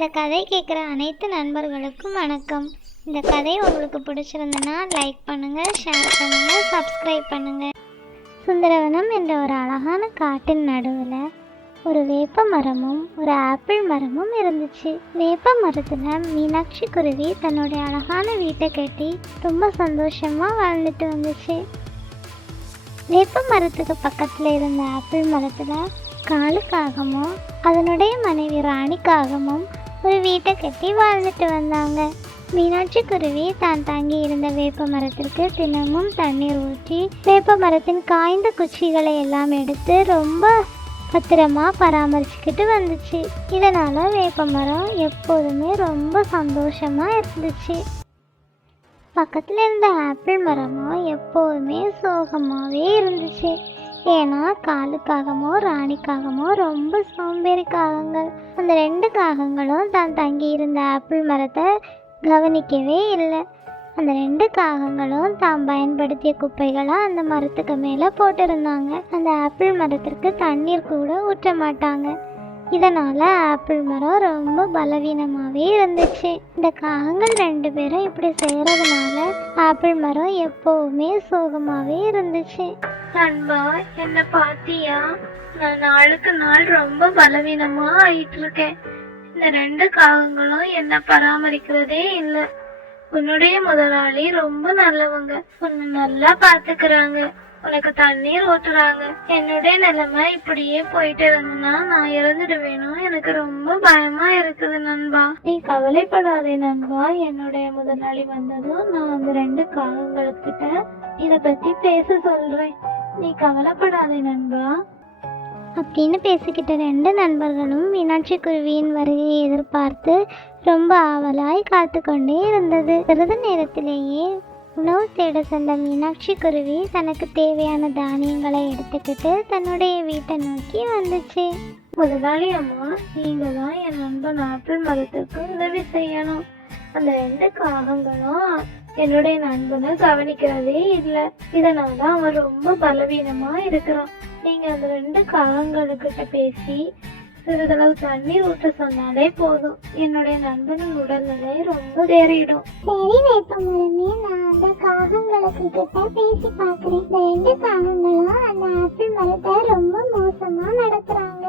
இந்த கதை கேட்குற அனைத்து நண்பர்களுக்கும் வணக்கம். இந்த கதை உங்களுக்கு பிடிச்சிருந்தனா லைக் பண்ணுங்கள் ஷேர் பண்ணுங்கள் சப்ஸ்கிரைப் பண்ணுங்கள் சுந்தரவனம் என்ற ஒரு அழகான காட்டின் நடுவில் ஒரு வேப்ப மரமும் ஒரு ஆப்பிள் மரமும் இருந்துச்சு. வேப்ப மரத்தில் மீனாட்சி குருவி தன்னுடைய அழகான வீட்டை கட்டி ரொம்ப சந்தோஷமாக வாழ்ந்துட்டு வந்துச்சு. வேப்ப மரத்துக்கு பக்கத்தில் இருந்த ஆப்பிள் மரத்தில் காலுக்காகமும் அதனுடைய மனைவி ராணிக்காகவும் ஒரு வீட்டை கட்டி வாழ்ந்துட்டு வந்தாங்க. மீனாட்சி குருவி தான் தங்கி இருந்த வேப்ப மரத்திற்கு தினமும் தண்ணீர் ஊற்றி வேப்ப மரத்தின் காய்ந்த குச்சிகளை எல்லாம் எடுத்து ரொம்ப பத்திரமா பராமரிச்சுக்கிட்டு வந்துச்சு. இதனால வேப்ப மரம் எப்போதுமே ரொம்ப சந்தோஷமா இருந்துச்சு. பக்கத்தில் இருந்த ஆப்பிள் மரமும் எப்போதுமே சோகமாகவே இருந்துச்சு. ஏன்னா காலுக்காகமோ ராணிக்காகமோ ரொம்ப சோம்பேறி காகங்கள். அந்த ரெண்டு காகங்களும் தான் தங்கி இருந்த ஆப்பிள் மரத்தை கவனிக்கவே இல்லை. அந்த ரெண்டு காகங்களும் தாம் பயன்படுத்திய குப்பைகளை அந்த மரத்துக்கு மேலே போட்டிருந்தாங்க. அந்த ஆப்பிள் மரத்திற்கு தண்ணீர் கூட ஊற்ற மாட்டாங்க. இதனால் ஆப்பிள் மரம் ரொம்ப பலவீனமாகவே இருந்துச்சு. இந்த காகங்கள் ரெண்டு பேரும் இப்படி செய்கிறதுனால ஆப்பிள் மரம் எப்போவுமே சோகமாகவே இருந்துச்சு. நண்பா என்ன பாத்தியா? நான் நாளுக்கு நாள் ரொம்ப பலவீனமா ஆயிட்டு இருக்கேன் இந்த ரெண்டு காகங்களும் என்ன பராமரிக்கிறதே இல்ல. உன்னுடைய முதலாளி ரொம்ப நல்லவங்க. உன்னை நல்லா பாத்துக்கிறாங்க. உனக்கு தண்ணீர் ஓட்டுறாங்க என்னுடைய நிலைமை இப்படியே போயிட்டு இருந்ததுன்னா நான் இறந்துடுவேனோ? எனக்கு ரொம்ப பயமா இருக்குது நண்பா. நீ கவலைப்படாதே நண்பா. என்னுடைய முதலாளி வந்ததும் நான் அந்த ரெண்டு காகங்களுக்கிட்ட இத பத்தி பேச சொல்றேன். நீ கவலைப்படாதே நண்பா. அப்படின்னு பேசிக்கிட்ட ரெண்டு நண்பர்களும் மீனாட்சி குருவியின் வருகையை எதிர்பார்த்து ரொம்ப ஆவலாய் காத்து கொண்டே இருந்தது. சிறிது நேரத்திலேயே உணவு தேட சென்ற மீனாட்சி குருவி தனக்கு தேவையான தானியங்களை எடுத்துக்கிட்டு தன்னுடைய வீட்டை நோக்கி வந்துச்சு. முதலாளி அம்மா நீங்க தான் என் நண்பன் ஆப்பிள் மரத்துக்கு உதவி செய்யணும். அந்த ரெண்டு காகங்களும் என்னுடைய நண்பனை கவனிக்கிறதே இல்ல. இதனால அவன் ரொம்ப பலவீனமா இருக்கிறான். நீங்க அந்த ரெண்டு காகங்களுக்கிட்ட பேசி சிறிதளவு தண்ணீர் ஊற்ற சொன்னாலே போதும். என்னுடைய நண்பனின் உடல்நிலை ரொம்ப தேறிடும் சரி வேப்பமரமே நான் அந்த காகங்களுக்கு கிட்ட பேசி பாக்குறேன் ரெண்டு காகங்களும் அந்த ஆப்பிள் மரத்தை ரொம்ப மோசமா நடத்துறாங்க.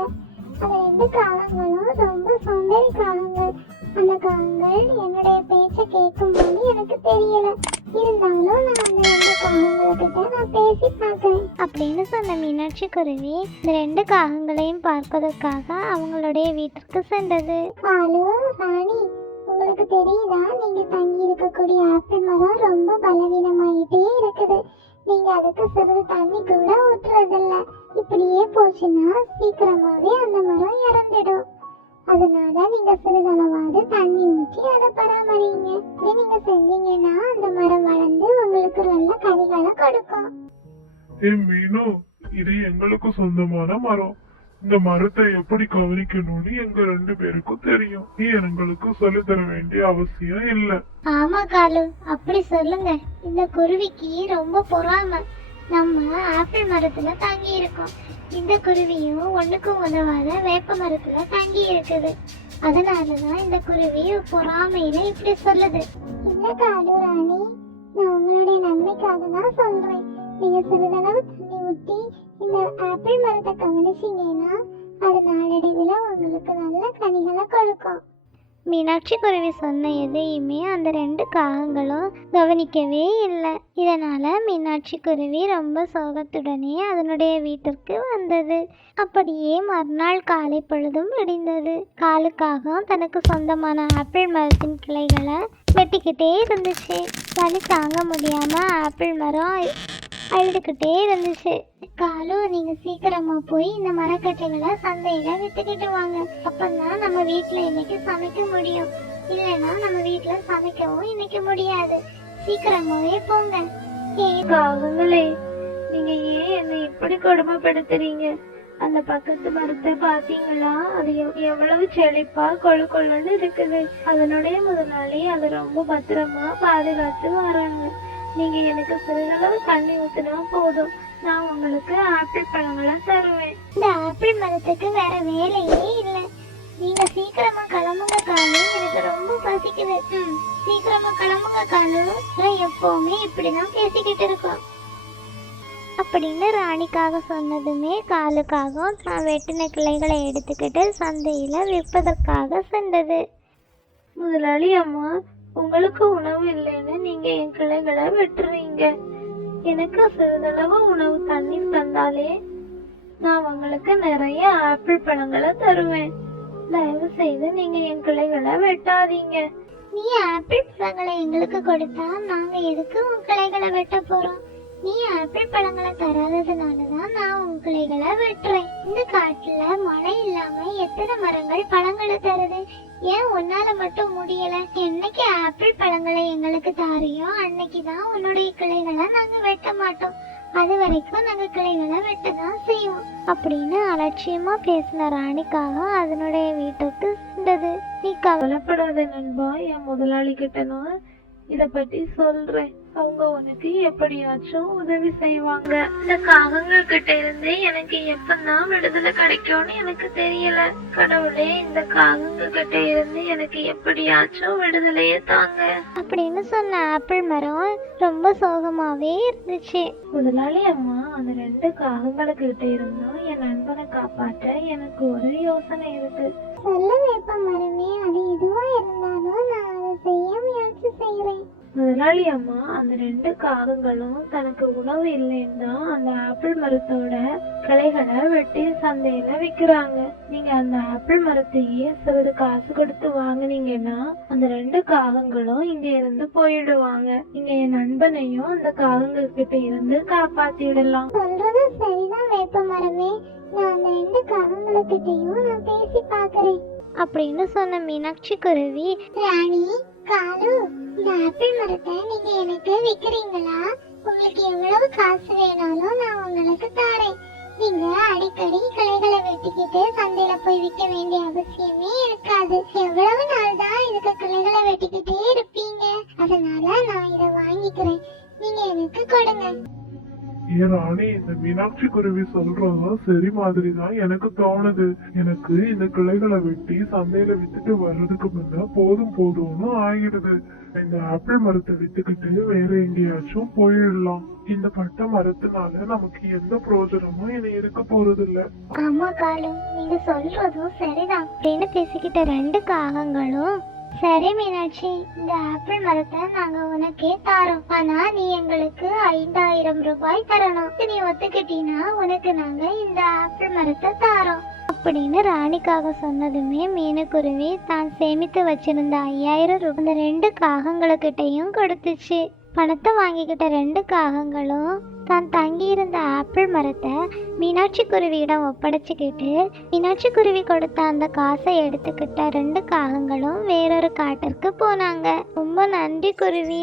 அந்த ரெண்டு காகங்களும் ரொம்ப சோம்பேறி காகங்கள். அந்த காகங்கள் என்னுடைய பேச்சை கேட்கும்போது எனக்கு தெரியல. இருந்தாலும் நான் அந்த ரெண்டு காகங்கள்கிட்ட நான் பேசி பார்க்கிறேன். அப்படின்னு சொன்ன மீனாட்சி குருவி இந்த ரெண்டு காகங்களையும் பார்ப்பதற்காக அவங்களுடைய வீட்டிற்கு சென்றது. ஹலோ ராணி. உங்களுக்கு தெரியுதா? நீங்க தங்கி இருக்கக்கூடிய ஆப்பிள் மரம் ரொம்ப பலவீனமாயிட்டே இருக்குது. நீங்க அதுக்கு சிறிது தண்ணி கூட ஊற்றுறதில்ல. இப்படியே போச்சுன்னா சீக்கிரமாவே அந்த மரம் இறந்துடும். அதனால நீங்க சிறிதளவாவது தண்ணி ஊற்றி அதை பராமரிங்க. இப்படி நீங்க செஞ்சீங்கன்னா அந்த மரம் வளர்ந்து உங்களுக்கு நல்ல கனிகளை கொடுக்கும். ஏ மீனு இது எங்களுக்கு சொந்தமான மரம். இந்த மரத்தை எப்படி கவனிக்கணும்னு எங்க ரெண்டு பேருக்கும் தெரியும். நீ எங்களுக்கு சொல்லித் தர வேண்டிய அவசியம் இல்ல. ஆமா காலு. அப்படி சொல்லுங்க. இந்த குருவிக்கு ரொம்ப பொறாமை. நம்ம ஆப்பிள் மரத்துல தங்கி இருக்கோம் இந்த குருவியும் ஒண்ணுக்கும் உதவாத வேப்ப மரத்துல தங்கி இருக்குது அதனாலதான் இந்த குருவி பொறாமையில இப்படி சொல்லுது. இல்ல காடு ராணி நான் உங்களுடைய நன்மைக்காக தான் சொல்றேன். நீங்க சிறிதளவு தண்ணி ஊற்றி இந்த ஆப்பிள் மரத்தை கவனிச்சீங்கன்னா அது நாளடைவில் உங்களுக்கு நல்ல கனிகளை கொடுக்கும். மீனாட்சி குருவி சொன்ன எதையுமே அந்த ரெண்டு காகங்களும் கவனிக்கவே இல்லை. இதனால மீனாட்சி குருவி ரொம்ப சோகத்துடனே அதனுடைய வீட்டிற்கு வந்தது. அப்படியே மறுநாள் காலை பொழுதும் விடிந்தது. காலுக்காகவும் தனக்கு சொந்தமான ஆப்பிள் மரத்தின் கிளைகளை வெட்டிக்கிட்டே இருந்துச்சு. தனி தாங்க முடியாம ஆப்பிள் மரம் அழுதுகிட்டே இருந்துச்சு. காலு நீங்க சீக்கிரமா போய் இந்த மரக்கட்டைகளை சந்தையில வித்துக்கிட்டு வாங்க. அப்பதான் நம்ம வீட்டுல இன்னைக்கு சமைக்க முடியும். இல்லைன்னா நம்ம வீட்டுல சமைக்கவும் இன்னைக்கு முடியாது. சீக்கிரமாவே போங்க. ஏன் காகங்களே நீங்க ஏன் என்ன இப்படி கொடுமைப்படுத்துறீங்க? அந்த பக்கத்து மரத்தை பாத்தீங்களா அது எவ்வளவு செழிப்பா கொழு கொழுன்னு இருக்குது. அதனுடைய முதலாளி அதை ரொம்ப பத்திரமா பாதுகாத்து வராங்க. நீங்க எனக்கு சிறிதளவு தண்ணி ஊத்துனா போதும். நான் உங்களுக்கு ஆப்பிள் பழங்களை தருவேன். இந்த ஆப்பிள் மரத்துக்கு வேற வேலையே இல்லை. நீங்க சீக்கிரமா கிளம்புங்க காலு எனக்கு ரொம்ப பசிக்குது. சீக்கிரமா கிளம்புங்க காலு எப்பவுமே இப்படிதான் பேசிக்கிட்டு இருக்கோம். அப்படின்னு ராணிக்காக சொன்னதுமே காலுக்காகவும் தான் வெட்டின கிளைகளை எடுத்துக்கிட்டு சந்தையில விற்பதற்காக சென்றது. முதலாளி அம்மா உங்களுக்கு உணவு இல்லைன்னு நீங்க என் கிளைகளை வெட்டுறீங்க. எனக்கு சிறிதளவு உணவு தண்ணீர் தந்தாலே நான் உங்களுக்கு நிறைய ஆப்பிள் பழங்களை தருவேன். தயவு செய்து நீங்க என் கிளைகளை வெட்டாதீங்க. நீ ஆப்பிள் பழங்களை எங்களுக்கு கொடுத்தா நாங்க எதுக்கு உன் கிளைகளை வெட்ட போறோம்? நீ ஆப்பிள் பழங்களை தராததுனால நான் கிளைகளை வெட்டுறேன். இந்த காட்டுல மழை இல்லாம எத்தனை மரங்கள் பழங்களை தருது? ஏன் உன்னால மட்டும் முடியல? என்னைக்கு ஆப்பிள் பழங்களை எங்களுக்கு தாரியோ அன்னைக்குதான் உன்னுடைய கிளைகளை நாங்க வெட்ட மாட்டோம். அது வரைக்கும் நாங்க கிளைகளை வெட்டதான் செய்வோம். அப்படின்னு அலட்சியமா பேசின ராணிக்காக அதனுடைய வீட்டுக்கு சென்றது நீ கவலைப்படாத நண்பா என் முதலாளி கிட்ட நான் இத பத்தி சொல்றேன். அவங்க உனக்கு எப்படியாச்சும் உதவி செய்வாங்க. இந்த காகங்கள் கிட்ட இருந்து எனக்கு எப்பதான் விடுதலை கிடைக்கும்னு எனக்கு தெரியல. கடவுளே இந்த காகங்கள் கிட்ட இருந்து எனக்கு எப்படியாச்சும் விடுதலையே தாங்க. அப்படின்னு சொன்ன ஆப்பிள் மரம் ரொம்ப சோகமாவே இருந்துச்சு. முதலாளி அம்மா அந்த ரெண்டு காகங்களுக்கிட்ட இருந்தும் என் நண்பனை காப்பாற்ற எனக்கு ஒரு யோசனை இருக்கு. சொல்ல வேப்ப மரமே அது அதை செய்ய செய்யறேன் முதலாளி அம்மா அந்த ரெண்டு காகங்களும் தனக்கு உணவு இல்லைன்னு அந்த ஆப்பிள் மரத்தோட கிளைகளை வெட்டி சந்தையில விக்கிறாங்க. நீங்க அந்த ஆப்பிள் மரத்தையே சிறிது காசு கொடுத்து வாங்குனீங்கன்னா அந்த ரெண்டு காகங்களும் இங்க இருந்து போயிடுவாங்க. நீங்க என் நண்பனையும் அந்த காகங்கள் கிட்ட இருந்து காப்பாத்திடலாம். சொல்றது சரிதான் வேப்ப மரமே நான் அந்த ரெண்டு காகங்களுக்கிட்டையும் நான் பேசி பார்க்கறேன். அப்படின்னு சொன்ன மீனாட்சி குருவி ராணி காலு இந்த ஆப்பிள் மரத்தை நீங்க எனக்கு விக்கிறீங்களா? உங்களுக்கு எவ்வளவு காசு வேணாலும் நான் உங்களுக்கு தாரேன். நீங்க அடிக்கடி கிளைகளை வெட்டிக்கிட்டு சந்தையில போய் விற்க வேண்டிய அவசியமே இருக்காது. எவ்வளவு நாள் தான் இதுக்கு கிளைகளை வெட்டிக்கிட்டே இருப்பீங்க? அதனால ராணி இந்த மீனாட்சி குருவி சொல்றதும் சரி மாதிரி தான் எனக்கு தோணுது. எனக்கு இந்த கிளைகளை வெட்டி சந்தையில வித்துட்டு வர்றதுக்கு முன்ன போதும் போதும்னு ஆகிடுது இந்த ஆப்பிள் மரத்தை வித்துக்கிட்டு வேற எங்கேயாச்சும் போயிடலாம். இந்த பட்ட மரத்தினால நமக்கு எந்த பிரயோஜனமும் இனி இருக்க போறது இல்ல ஆமா காலு நீங்க சொல்றதும் சரிதான். அப்படின்னு பேசிக்கிட்ட ரெண்டு காகங்களும் சரி மீனாட்சி. இந்த ஆப்பிள் மரத்தை நாங்க உனக்கே தாரோம். ஆனா நீ எங்களுக்கு ஐந்தாயிரம் ரூபாய் தரணும். நீ ஒத்துக்கிட்டீனா உனக்கு நாங்க இந்த ஆப்பிள் மரத்தை தாரோம். அப்படின்னு ராணிக்காக சொன்னதுமே மீனுக்குருவி தான் சேமித்து வச்சிருந்த ஐயாயிரம் ரூபாய் அந்த ரெண்டு காகங்களுக்கிட்டையும் கொடுத்துச்சு. பணத்தை வாங்கிக்கிட்ட ரெண்டு காகங்களும் தான் தங்கியிருந்த ஆப்பிள் மரத்தை மீனாட்சி குருவியிடம் ஒப்படைச்சிக்கிட்டு மீனாட்சி குருவி கொடுத்த அந்த காசை எடுத்துக்கிட்ட ரெண்டு காகங்களும் வேறொரு காட்டிற்கு போனாங்க. ரொம்ப நன்றி குருவி.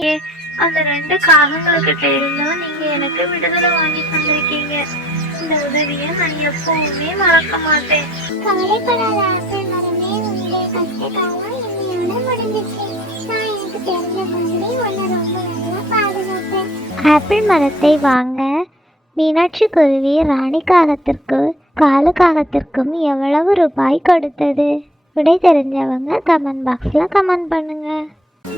அந்த ரெண்டு காகங்களுக்கு இருந்தும் நீங்க எனக்கு விடுதலை வாங்கி தந்திருக்கீங்க. இந்த உதவியை நான் எப்பவுமே மறக்க மாட்டேன். கவலைப்படாத ஆப்பிள் மரமே உங்களுடைய கஷ்ட என்னையோட முடிஞ்சிச்சு. நான் எனக்கு தெரிஞ்ச மாதிரி ஒன்னு ரொம்ப நல்லா ஆப்பிள் மரத்தை வாங்க மீனாட்சி குருவி ராணி காகத்திற்கு காலு காகத்திற்கும் எவ்வளவு ரூபாய் கொடுத்தது? விடை தெரிஞ்சவங்க கமெண்ட் பாக்ஸில் கமெண்ட் பண்ணுங்க.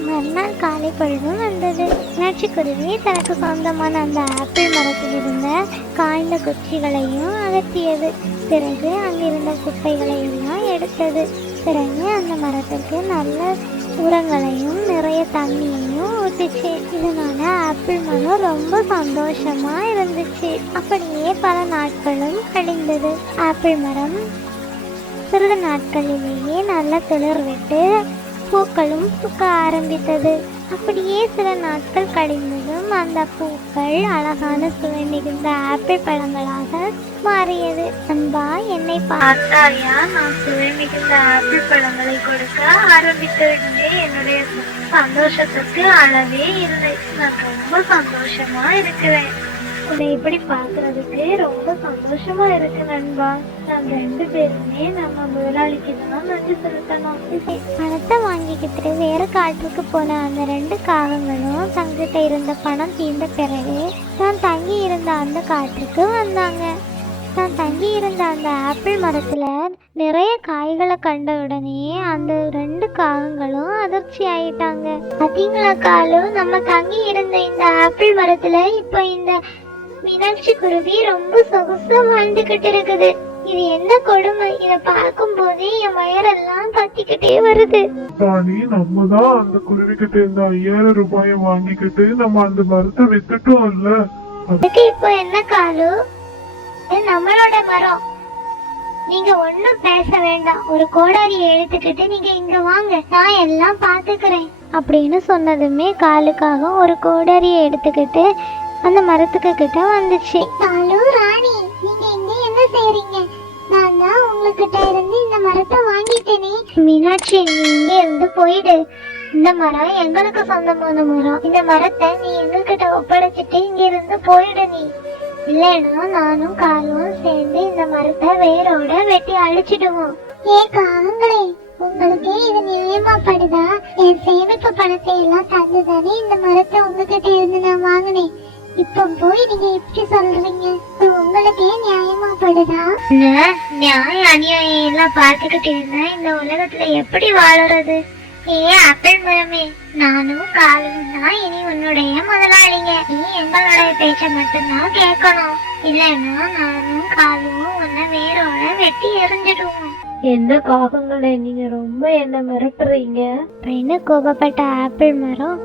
மறுநாள் காலை பொழுதும் வந்தது. மீனாட்சி குருவி தனக்கு சொந்தமான அந்த ஆப்பிள் மரத்தில் இருந்த காய்ந்த குச்சிகளையும் அகற்றியது. பிறகு அங்கிருந்த குப்பைகளை எல்லாம் எடுத்தது. பிறகு அந்த மரத்துக்கு நல்ல உரங்களையும் நிறைய தண்ணியையும் இருந்துச்சு இதனால ஆப்பிள் மரம் ரொம்ப சந்தோஷமா இருந்துச்சு. அப்படியே பல நாட்களும் கழிந்தது. ஆப்பிள் மரம் சிறிது நாட்களிலேயே நல்ல துளிர் விட்டு பூக்களும் பூக்க ஆரம்பித்தது. அப்படியே சில நாட்கள் கழிந்ததும் அந்த பூக்கள் அழகான சுவை மிகுந்த ஆப்பிள் பழங்களாக மாறியது. அன்பா என்னை பார்த்தாயா? நான் சுவை மிகுந்த ஆப்பிள் பழங்களை கொடுக்க ஆரம்பித்து விட்டேன் என்னுடைய சந்தோஷத்துக்கு அளவே இல்லை. நான் ரொம்ப சந்தோஷமா இருக்கிறேன். உன்னை இப்படி பார்க்கிறதுக்கு ரொம்ப சந்தோஷமா இருக்கு நண்பா. நம்ம ரெண்டு பேருமே நம்ம முதலாளிக்கு தான் நன்றி செலுத்தணும். பணத்தை வாங்கிக்கிட்டு வேற காட்டுக்கு போன அந்த ரெண்டு காகங்களும் தங்கிட்ட இருந்த பணம் தீர்ந்த பிறகு தான் தங்கி இருந்த அந்த காட்டுக்கு வந்தாங்க. தான் தங்கி இருந்த அந்த ஆப்பிள் மரத்துல நிறைய காய்களை கண்ட உடனே அந்த ரெண்டு காகங்களும் அதிர்ச்சி ஆயிட்டாங்க. பாத்தீங்களா காலு? நம்ம தங்கி இருந்த இந்த ஆப்பிள் மரத்துல இப்ப இந்த மீனாட்சி குருவி ரொம்ப சொகுசா வாழ்ந்துகிட்டு இருக்குது. இது என்ன கொடுமை? இத பார்க்கும் போதே என் வயரெல்லாம் பத்திக்கிட்டே வருது. ராணி நம்ம தான் அந்த குருவிக்கிட்ட இருந்த ஐயாயிரம் ரூபாயை வாங்கிக்கிட்டு நம்ம அந்த மரத்தை வித்துட்டோம் இல்ல அதுக்கு இப்போ என்ன காலு? இது நம்மளோட மரம். நீங்க ஒண்ணும் பேச வேண்டாம். ஒரு கோடாரியை எடுத்துக்கிட்டு நீங்க இங்க வாங்க. நான் எல்லாம் பாத்துக்கிறேன் அப்படின்னு சொன்னதுமே காலுக்காக ஒரு கோடாரியை எடுத்துக்கிட்டு அந்த மரத்துக்கு கிட்ட வந்துச்சு. காலு ராணி. நீங்க இங்க என்ன செய்றீங்க? நான் தான் உங்ககிட்ட இருந்து இந்த மரத்தை வாங்கிட்டேனே. மீனாட்சி நீ இங்க இருந்து போயிடு. இந்த மரம் எங்களுக்கு சொந்தமான மரம். இந்த மரத்தை நீ எங்ககிட்ட ஒப்படைச்சிட்டு இங்க இருந்து போயிடு நீ. இல்லைன்னா நானும் காலும் சேர்ந்து இந்த மரத்தை வேரோட வெட்டி அழிச்சிடுவோம். ஏ காங்களே உங்களுக்கு இது நியாயமாப்படுதா? என் சேமிப்பு பணத்தை எல்லாம் தந்துதானே இந்த மரத்தை உங்ககிட்ட இருந்து நான் வாங்கினேன். இப்ப போய் நீங்க எப்படி சொல்றீங்க? உங்களுக்கே உங்களுக்கே நியாயமாப்படுதா? நியாய அநியாயம் எல்லாம் பார்த்துக்கிட்டு இருந்தா இந்த உலகத்துல எப்படி வாழறது? ஏ ஆப்பிள் மரமே. நானும் காலும் தான் இனி உன்னுடைய முதலாளிங்க. நீ எங்களுடைய பேச்ச மட்டும்தான் கேட்கணும். இல்லைன்னா நானும் காலும் உன்னை வேரோட வெட்டி எறிஞ்சிடுவோம். என்ன காகங்களே நீங்க ரொம்ப என்ன மிரட்டுறீங்க? அப்படின்னு கோபப்பட்ட ஆப்பிள் மரம்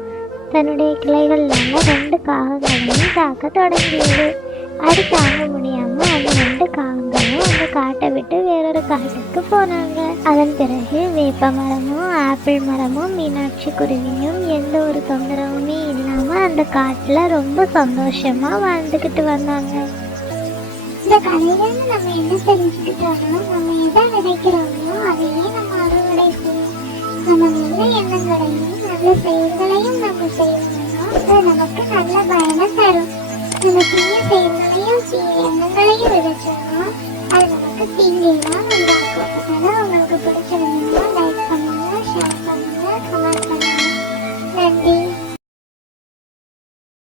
தன்னுடைய கிளைகள்ல ரெண்டு காகங்களையும் தாக்க தொடங்கியது. அது தாங்க முடியாம அந்த ரெண்டு காகங்களும் அந்த காட்டை விட்டு வேறொரு காட்டுக்கு போனாங்க. அதன் பிறகு வேப்ப மரமும் ஆப்பிள் மரமும் மீனாட்சி குருவியும் எந்த ஒரு தொந்தரவுமே இல்லாம அந்த காட்டுல ரொம்ப சந்தோஷமா வாழ்ந்துகிட்டு வந்தாங்க. இந்த கதையில நம்ம என்ன தெரிஞ்சுக்கிட்டோம்னா நம்ம எதை விதைக்கிறோமோ அதையே நம்ம அறுவடை செய்யணும் நம்ம நல்ல எண்ணங்களையும் நல்ல செயல்களையும் நம்ம செய்யணும் அது நமக்கு நல்ல பயனை தரும். நம்ம தீய செயல்களையும் எண்ணங்களையும் விதைச்சோம்னா அது நமக்கு தீங்கையெல்லாம் உண்டாக்கும் அதனால் உங்களுக்கு பிடிச்சிருந்தா லைக் பண்ணுங்கள் ஷேர் பண்ணுங்கள் கமெண்ட் பண்ணுங்கள் நன்றி